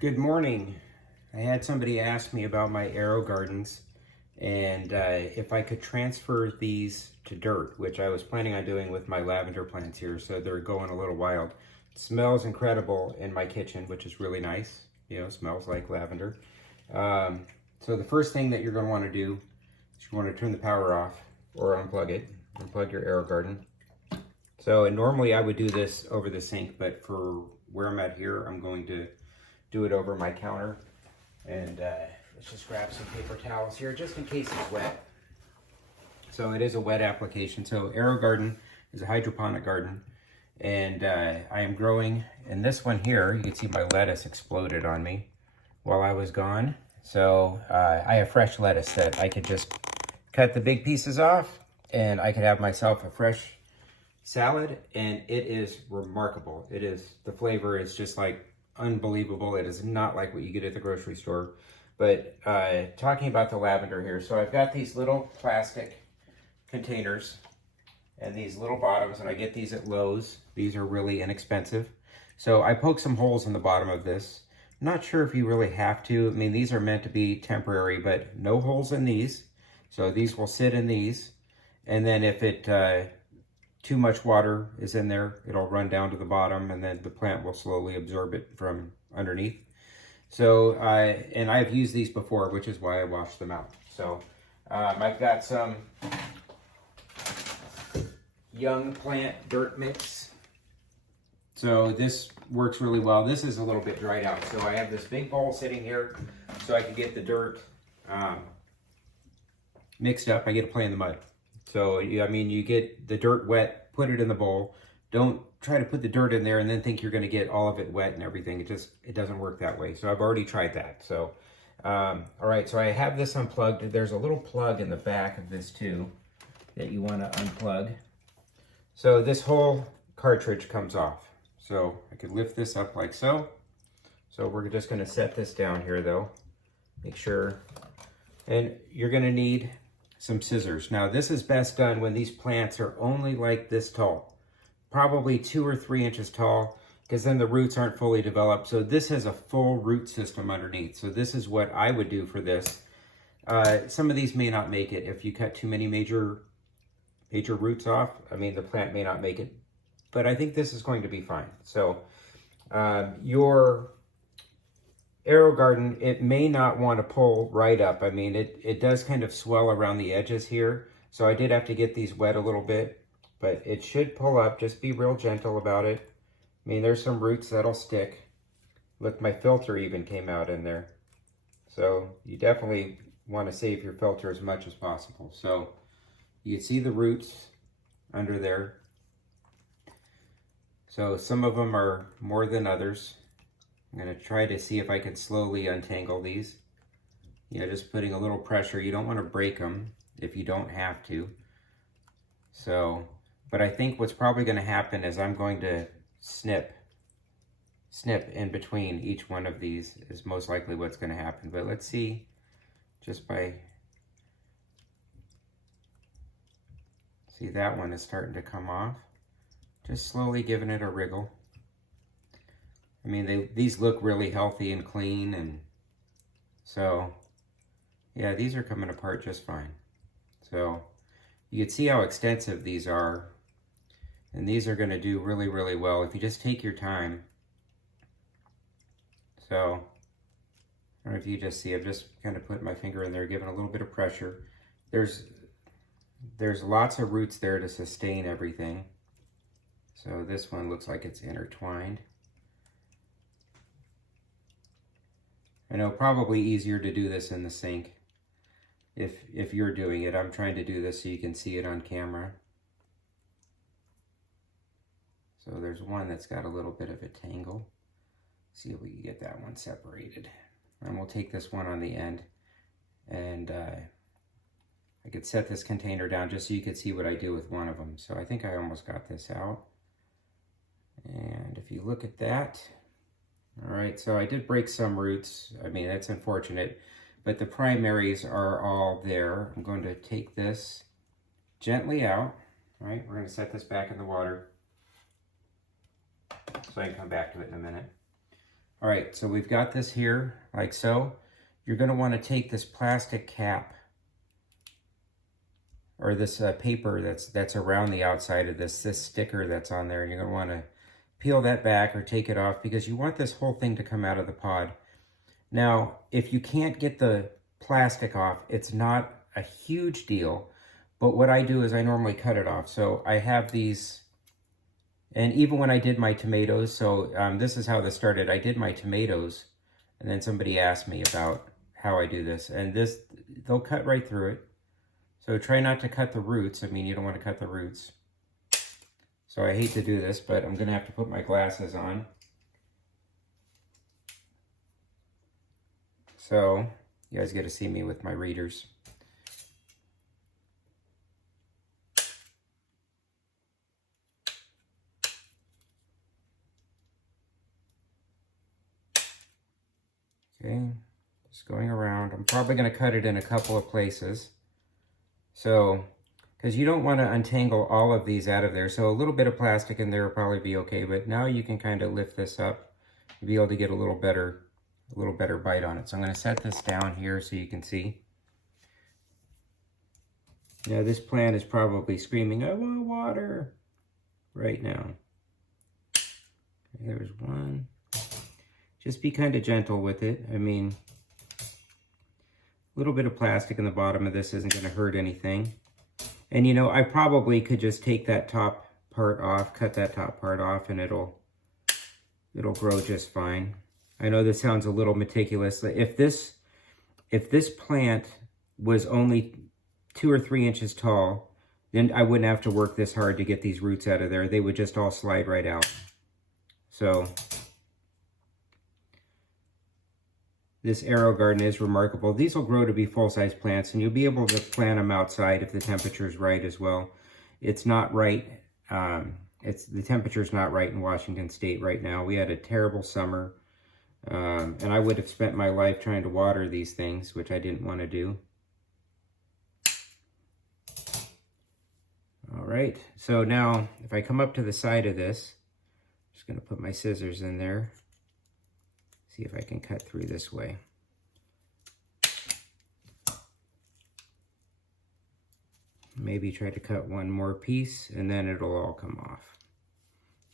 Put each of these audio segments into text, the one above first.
Good morning. I had somebody ask me about my arrow gardens and if I could transfer these to dirt, which I was planning on doing with my lavender plants here, so they're going a little wild. It smells incredible in my kitchen, which is really nice. You know, smells like lavender. So the first thing that you're going to want to do is you want to turn the power off or unplug it. Unplug your AeroGarden. So and normally I would do this over the sink, but for where I'm at here, I'm going to do it over my counter. And let's just grab some paper towels here just in case it's wet. So it is a wet application. So AeroGarden is a hydroponic garden, and I am growing in this one here. You can see my lettuce exploded on me while I was gone. So I have fresh lettuce that I could just cut the big pieces off and I could have myself a fresh salad, and it is remarkable. It is, the flavor is just like unbelievable. It is not like what you get at the grocery store. But talking about the lavender here, so I've got these little plastic containers and these little bottoms, and I get these at Lowe's. These are really inexpensive. So I poke some holes in the bottom of this. I'm not sure if you really have to. I mean, these are meant to be temporary, but no holes in these. So these will sit in these. And then if it too much water is in there, it'll run down to the bottom, and then the plant will slowly absorb it from underneath. So and I've used these before, which is why I washed them out. So I've got some young plant dirt mix. So this works really well. This is a little bit dried out. So I have this big bowl sitting here so I can get the dirt mixed up. I get to play in the mud. So, I mean, you get the dirt wet, put it in the bowl. Don't try to put the dirt in there and then think you're going to get all of it wet and everything. It doesn't work that way. So I've already tried that. So, all right, so I have this unplugged. There's a little plug in the back of this too that you want to unplug. So this whole cartridge comes off. So I could lift this up like so. So we're just going to set this down here though. Make sure, and you're going to need some scissors. Now this is best done when these plants are only like this tall, probably 2 or 3 inches tall, because then the roots aren't fully developed. So this has a full root system underneath. So this is what I would do for this. Some of these may not make it if you cut too many major roots off. I mean, the plant may not make it, but I think this is going to be fine. So your AeroGarden, it may not want to pull right up. I mean, it does kind of swell around the edges here. So I did have to get these wet a little bit, but it should pull up. Just be real gentle about it. I mean, there's some roots that'll stick. Look, my filter even came out in there. So you definitely want to save your filter as much as possible. So you can see the roots under there. So some of them are more than others. I'm going to try to see if I can slowly untangle these. You know, just putting a little pressure. You don't want to break them if you don't have to. So, but I think what's probably going to happen is I'm going to snip in between each one of these is most likely what's going to happen. But let's see, just by, see that one is starting to come off. Just slowly giving it a wriggle. I mean, these look really healthy and clean, and so, yeah, these are coming apart just fine. So, you can see how extensive these are, and these are going to do really, really well if you just take your time. So, I don't know if you just see, I've just kind of put my finger in there, giving a little bit of pressure. There's lots of roots there to sustain everything. So this one looks like it's intertwined. I know, probably easier to do this in the sink if you're doing it. I'm trying to do this so you can see it on camera. So there's one that's got a little bit of a tangle. See if we can get that one separated. And we'll take this one on the end, and I could set this container down just so you could see what I do with one of them. So I think I almost got this out. And if you look at that, all right, so I did break some roots. I mean, that's unfortunate, but the primaries are all there. I'm going to take this gently out, all right? We're gonna set this back in the water so I can come back to it in a minute. All right, so we've got this here, like so. You're gonna wanna take this plastic cap, or this paper that's around the outside of this sticker that's on there, and you're gonna wanna peel that back or take it off because you want this whole thing to come out of the pod. Now, if you can't get the plastic off, it's not a huge deal, but what I do is I normally cut it off. So I have these, and even when I did my tomatoes, so this is how this started. I did my tomatoes, and then somebody asked me about how I do this, and this, they'll cut right through it. So try not to cut the roots. I mean, you don't want to cut the roots. So I hate to do this, but I'm gonna have to put my glasses on. So you guys get to see me with my readers. Okay, just going around. I'm probably gonna cut it in a couple of places. So, because you don't want to untangle all of these out of there. So a little bit of plastic in there will probably be okay, but now you can kind of lift this up and be able to get a little better bite on it. So I'm going to set this down here so you can see. Now this plant is probably screaming, I want water right now. Okay, there's one. Just be kind of gentle with it. I mean, a little bit of plastic in the bottom of this isn't going to hurt anything. And you know, I probably could just take that top part off, cut that top part off, and it'll grow just fine. I know this sounds a little meticulous. If this plant was only 2 or 3 inches tall, then I wouldn't have to work this hard to get these roots out of there. They would just all slide right out. So this Aerogarden is remarkable. These will grow to be full-size plants, and you'll be able to plant them outside if the temperature is right as well. It's not right. The temperature's not right in Washington State right now. We had a terrible summer, and I would have spent my life trying to water these things, which I didn't want to do. All right, so now if I come up to the side of this, I'm just going to put my scissors in there. See if I can cut through this way. Maybe try to cut one more piece and then it'll all come off.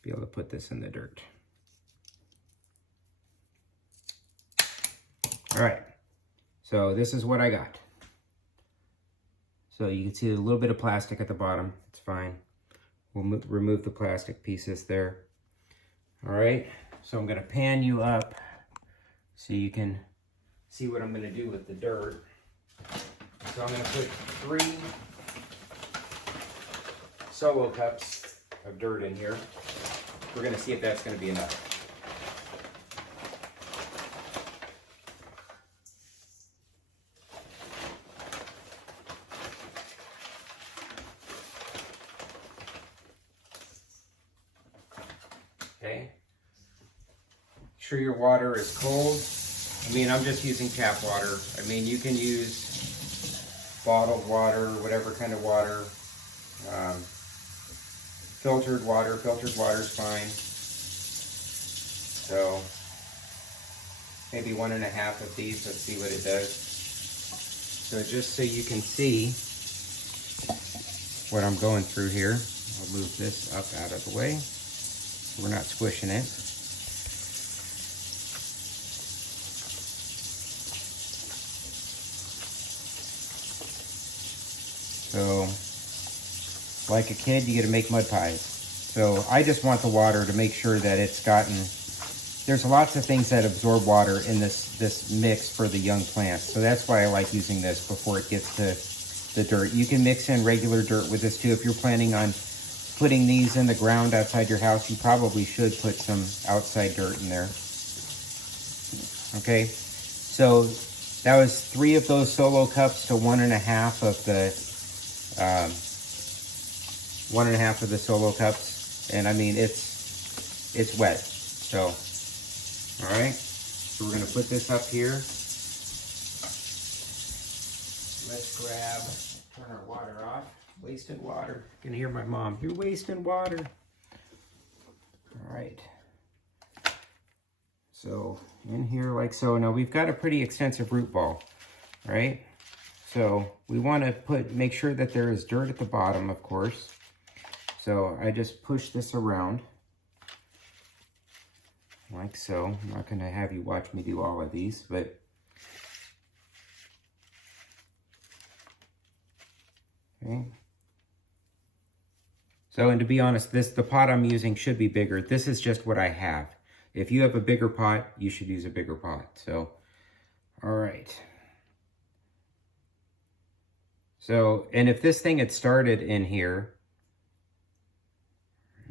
Be able to put this in the dirt. All right, so this is what I got. So you can see a little bit of plastic at the bottom. It's fine. We'll remove the plastic pieces there. All right, so I'm gonna pan you up so you can see what I'm gonna do with the dirt. So I'm gonna put 3 solo cups of dirt in here. We're gonna see if that's gonna be enough. Okay. Sure your water is cold. I mean, I'm just using tap water. I mean, you can use bottled water, whatever kind of water. Filtered water is fine. So maybe 1.5 of these. Let's see what it does. So just so you can see what I'm going through here, I'll move this up out of the way. We're not squishing it. So, like a kid, you get to make mud pies. So I just want the water to make sure that it's gotten, there's lots of things that absorb water in this mix for the young plants. So that's why I like using this before it gets to the dirt. You can mix in regular dirt with this too. If you're planning on putting these in the ground outside your house, you probably should put some outside dirt in there. Okay, so that was 3 of those solo cups to 1.5 of the 1.5 of the solo cups, and I mean it's wet. So, all right, so we're gonna put this up here. Let's turn our water off. Wasted water. You can hear my mom. You're wasting water. All right. So in here like so. Now we've got a pretty extensive root ball, right? So we want to make sure that there is dirt at the bottom, of course. So I just push this around like so. I'm not going to have you watch me do all of these, but okay. So, and to be honest, the pot I'm using should be bigger. This is just what I have. If you have a bigger pot, you should use a bigger pot. So, all right. So, and if this thing had started in here,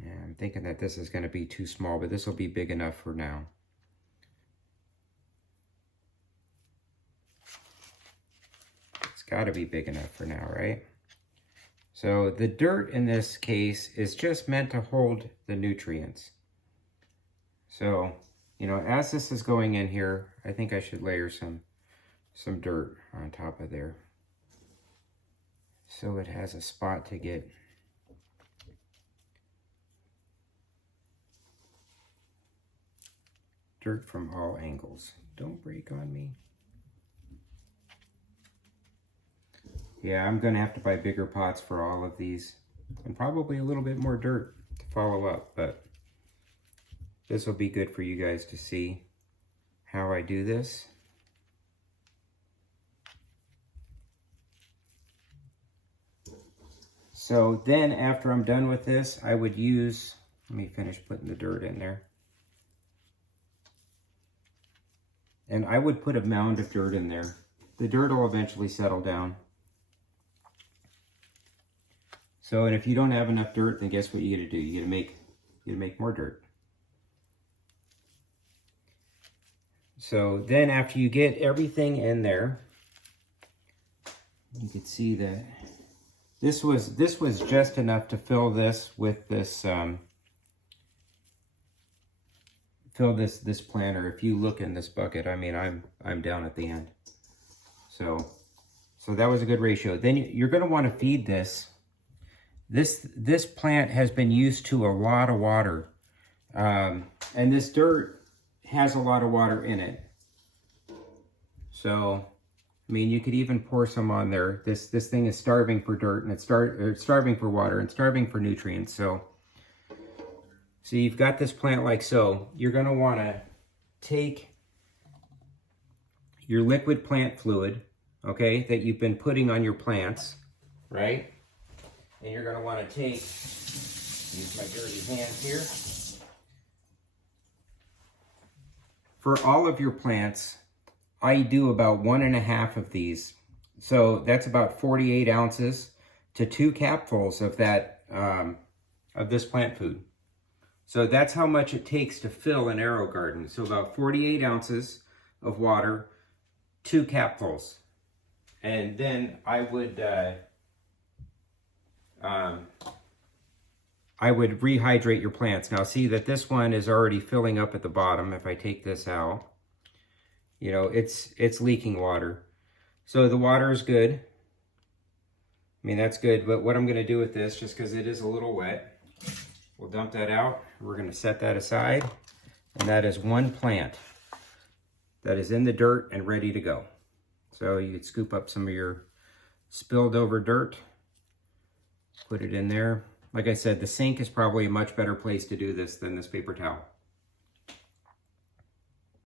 yeah, I'm thinking that this is going to be too small, but this will be big enough for now. It's got to be big enough for now, right? So the dirt in this case is just meant to hold the nutrients. So, you know, as this is going in here, I think I should layer some dirt on top of there, so it has a spot to get dirt from all angles. Don't break on me. Yeah, I'm gonna have to buy bigger pots for all of these, and probably a little bit more dirt to follow up, but this will be good for you guys to see how I do this. So then after I'm done with this, I would use, let me finish putting the dirt in there. And I would put a mound of dirt in there. The dirt will eventually settle down. So, and if you don't have enough dirt, then guess what you gotta do? You gotta make more dirt. So then after you get everything in there, you can see that this was just enough to fill this with this fill this planter. If you look in this bucket, I mean, I'm down at the end. So that was a good ratio. Then you're going to want to feed this. This plant has been used to a lot of water, and this dirt has a lot of water in it. So, I mean, you could even pour some on there. This thing is starving for dirt, and it's starving for water, and starving for nutrients. So you've got this plant like so. You're going to want to take your liquid plant fluid, okay, that you've been putting on your plants, right? And you're going to want to take, use my dirty hands here. For all of your plants, I do about 1.5 of these. So that's about 48 ounces to 2 capfuls of that, of this plant food. So that's how much it takes to fill an Aerogarden. So about 48 ounces of water, 2 capfuls. And then I would rehydrate your plants. Now see that this one is already filling up at the bottom. If I take this out, you know, it's leaking water. So the water is good. I mean, that's good. But what I'm going to do with this, just because it is a little wet, we'll dump that out. We're going to set that aside. And that is one plant that is in the dirt and ready to go. So you could scoop up some of your spilled over dirt, put it in there. Like I said, the sink is probably a much better place to do this than this paper towel.